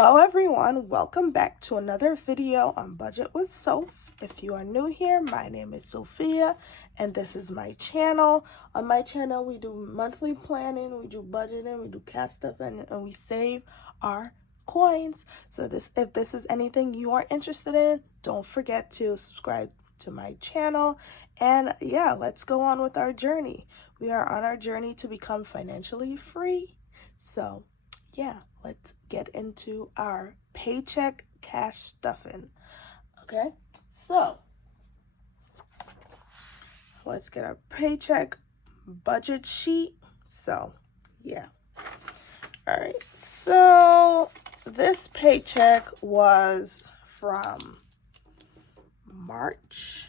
Hello everyone, welcome back to another video on Budget with Soph. If you are new here, my name is Sophia and this is my channel. On my channel we do monthly planning, we do budgeting, we do cash stuff, and we save our coins. So if this is anything you are interested in, don't forget to subscribe to my channel. And yeah, let's go on with our journey. We are on our journey to become financially free. So yeah, let's get into our paycheck cash stuffing. Okay, so let's get our paycheck budget sheet. So yeah, all right, so this paycheck was from March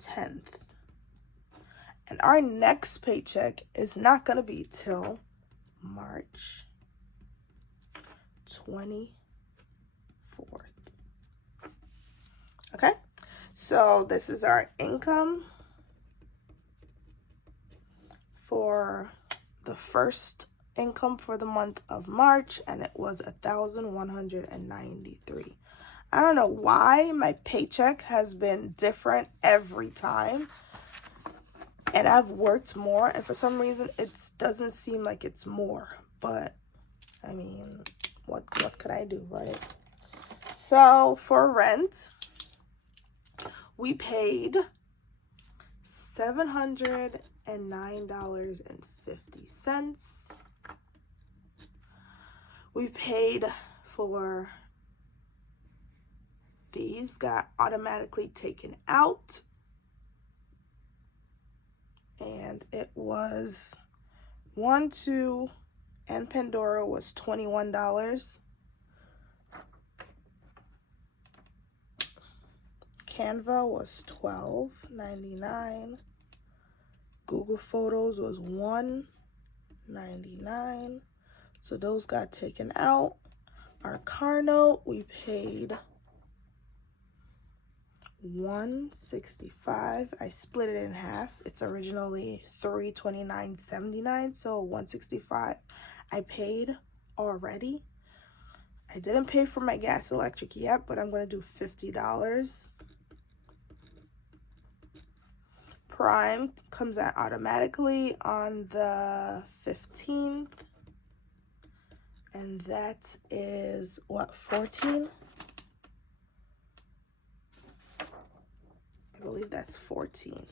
10th, and our next paycheck is not gonna be till March 24th. Okay, so this is our income for the first income for the month of March, and it was $1,193. I don't know why my paycheck has been different every time, and I've worked more, and for some reason it doesn't seem like it's more, but I mean, what could I do, right? So for rent, we paid $709.50. We paid for these, got automatically taken out, and it was 1, 2, and Pandora was $21. Canva was $12.99. Google Photos was $1.99. So those got taken out. Our car note, we paid $165. I split it in half. It's originally $329.79, so $165 I paid already. I didn't pay for my gas electric yet, but I'm going to do $50. Prime comes out automatically on the 15th, and that is what, 14? I believe that's $14.99.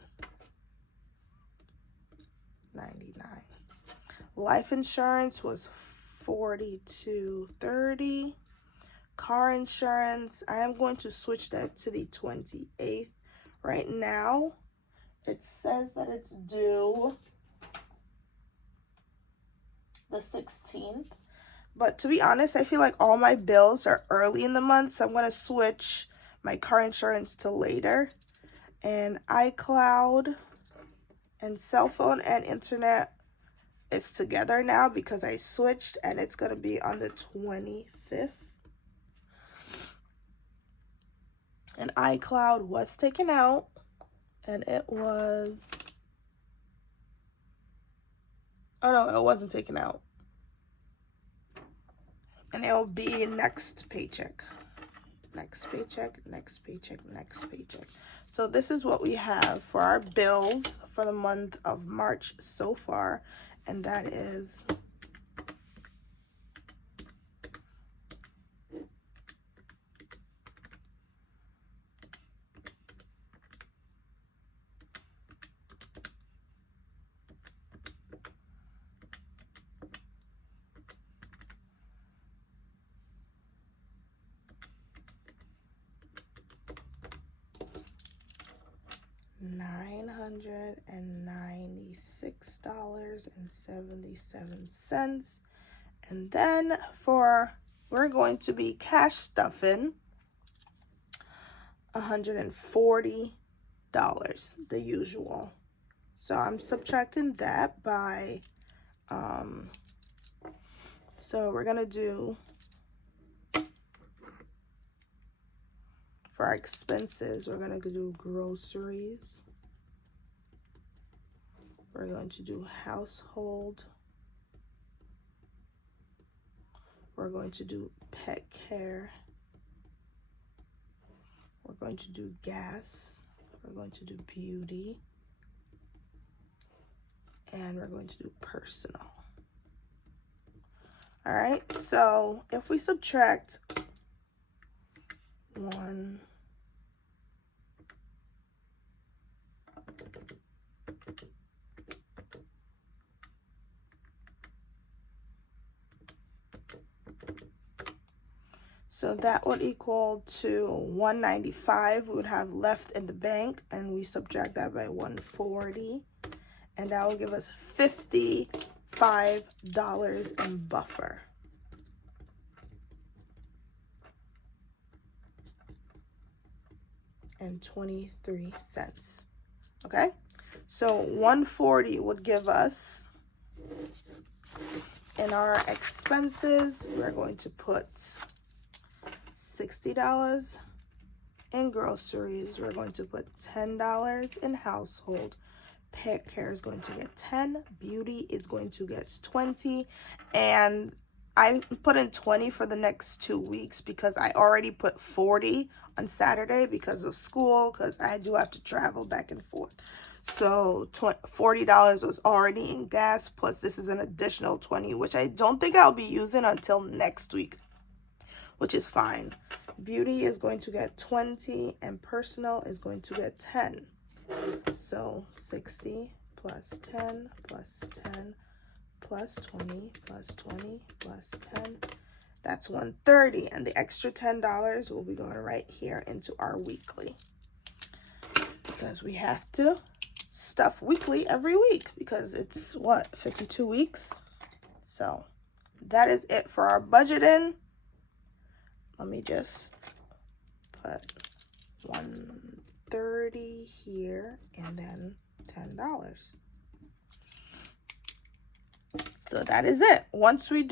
Life insurance was $42.30. Car insurance, I am going to switch that to the 28th. Right now, it says that it's due the 16th. But to be honest, I feel like all my bills are early in the month, so I'm going to switch my car insurance to later. And iCloud and cell phone and internet is together now because I switched, and it's going to be on the 25th. And iCloud was taken out, and it was, oh no, it wasn't taken out. And it'll be next paycheck. Next paycheck, next paycheck, next paycheck. So this is what we have for our bills for the month of March so far, and that is $996.77. And then we're going to be cash stuffing $140, the usual. So I'm subtracting that by, so we're going to do, for our expenses, we're going to do groceries. We're going to do household. We're going to do pet care. We're going to do gas. We're going to do beauty. And we're going to do personal. All right, so if we subtract 1, so that would equal to 195 we would have left in the bank, and we subtract that by 140, and that will give us $55 in buffer. And 23 cents. Okay, so 140 would give us, in our expenses, we're going to put $60 in groceries. We're going to put $10 in household. Pet care is going to get 10. Beauty is going to get 20. And I put in 20 for the next 2 weeks because I already put 40 on Saturday because of school, because I do have to travel back and forth. So $40 was already in gas, plus this is an additional 20, which I don't think I'll be using until next week, which is fine. Beauty is going to get 20 and personal is going to get 10. So 60 plus 10 plus 10 plus 20 plus 20 plus 10. That's 130, and the extra $10 will be going right here into our weekly, because we have to stuff weekly every week because it's what, 52 weeks. So that is it for our budgeting. Let me just put 130 here and then $10. So that is it. Once we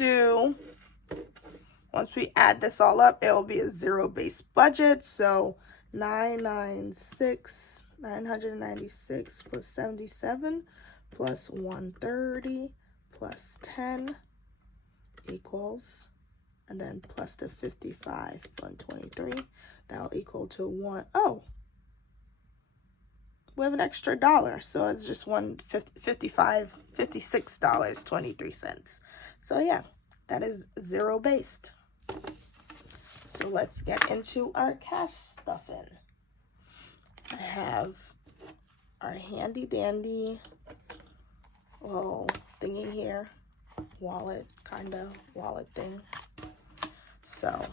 add this all up, it will be a zero-based budget. So 996 plus 77 plus 130 plus 10 equals, and then plus the 55, 123, that will equal to we have an extra $1, so it's just $56.23. So yeah, that is zero-based. So let's get into our cash stuffing. I have our handy dandy little thingy here, wallet thing. So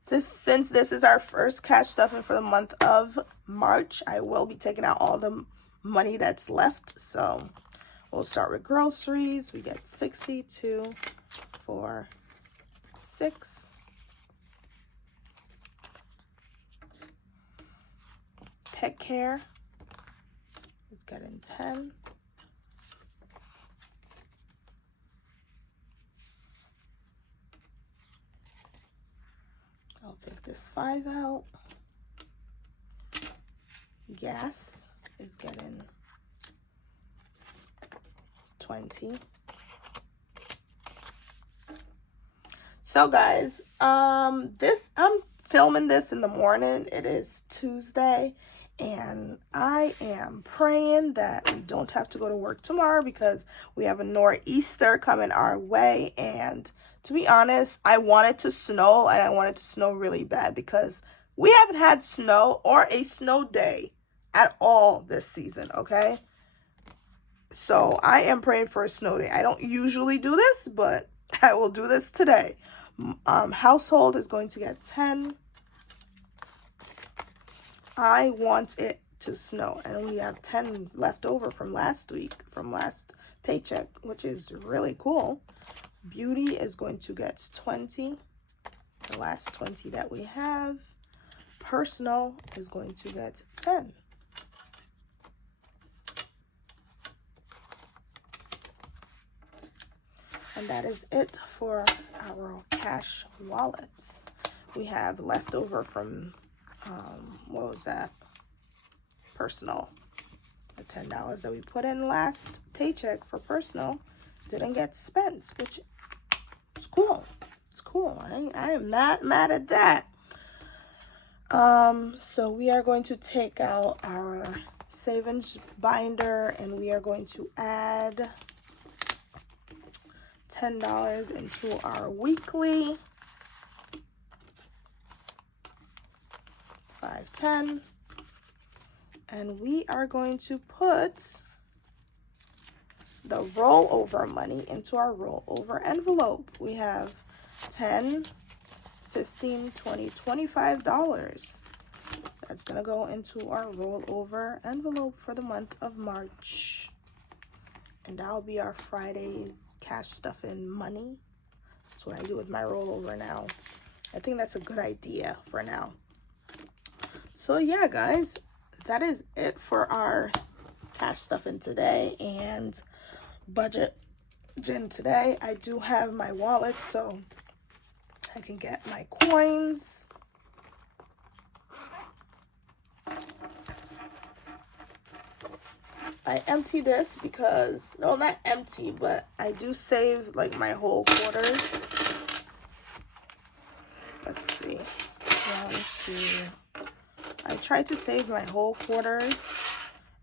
since this is our first cash stuffing for the month of March, I will be taking out all the money that's left. So we'll start with groceries. We get 62, 4, 6. Pet care is getting 10. I'll take this 5 out. Gas is getting 20. So guys, I'm filming this in the morning. It is Tuesday, and I am praying that we don't have to go to work tomorrow because we have a nor'easter coming our way. And to be honest, I want it to snow, and I want it to snow really bad because we haven't had snow or a snow day at all this season, okay? So I am praying for a snow day. I don't usually do this, but I will do this today. Household is going to get 10. I want it to snow. And we have 10 left over from last week, from last paycheck, which is really cool. Beauty is going to get 20. The last 20 that we have. Personal is going to get 10. And that is it for our cash wallets. We have leftover from, what was that? Personal. The $10 that we put in last paycheck for personal didn't get spent, which is cool. It's cool. I am not mad at that. So we are going to take out our savings binder and we are going to add $10 into our weekly. 510. And we are going to put the rollover money into our rollover envelope. We have $10, $15, $20, $25. That's going to go into our rollover envelope for the month of March. And that'll be our Friday cash stuffing money. That's what I do with my rollover now. I think that's a good idea for now. So yeah, guys, that is it for our cash stuffing today and budget gin today. I do have my wallet, so I can get my coins. I empty this because, no, not empty, but I do save like my whole quarters. Let's see. 1, 2. I try to save my whole quarters,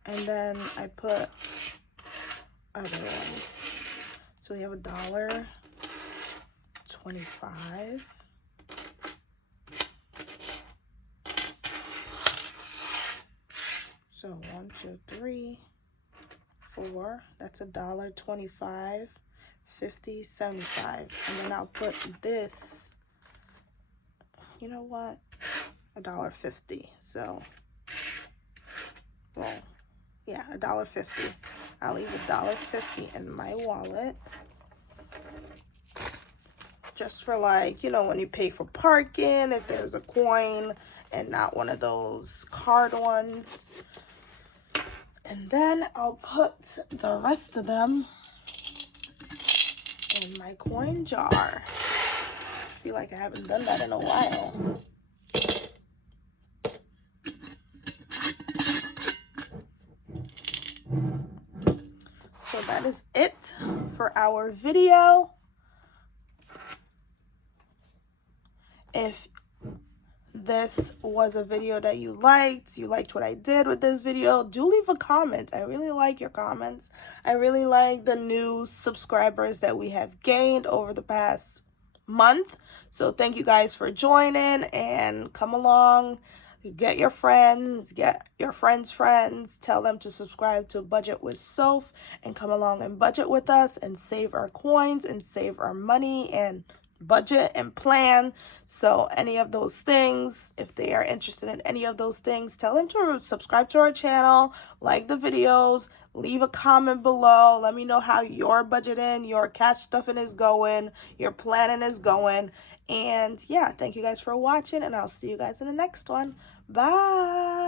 and then I put other ones. So we have $1, 25. So 1, 2, 3, 4. That's $1, 25, 50, 75. And then I'll put this, you know what? $1.50. So, well, yeah, $1.50. I'll leave $1.50 in my wallet. Just for, like, you know, when you pay for parking, if there's a coin and not one of those card ones. And then I'll put the rest of them in my coin jar. I feel like I haven't done that in a while. So that is it for our video. If this was a video that you liked what I did with this video, do leave a comment. I really like your comments. I really like the new subscribers that we have gained over the past month. So thank you guys for joining, and come along. Get your friends, friends, tell them to subscribe to Budget with Soph and come along and budget with us and save our coins and save our money and budget and plan. So any of those things, if they are interested in any of those things, tell them to subscribe to our channel, like the videos, leave a comment below. Let me know how your budgeting, your cash stuffing is going, your planning is going. And yeah, thank you guys for watching, and I'll see you guys in the next one. Bye.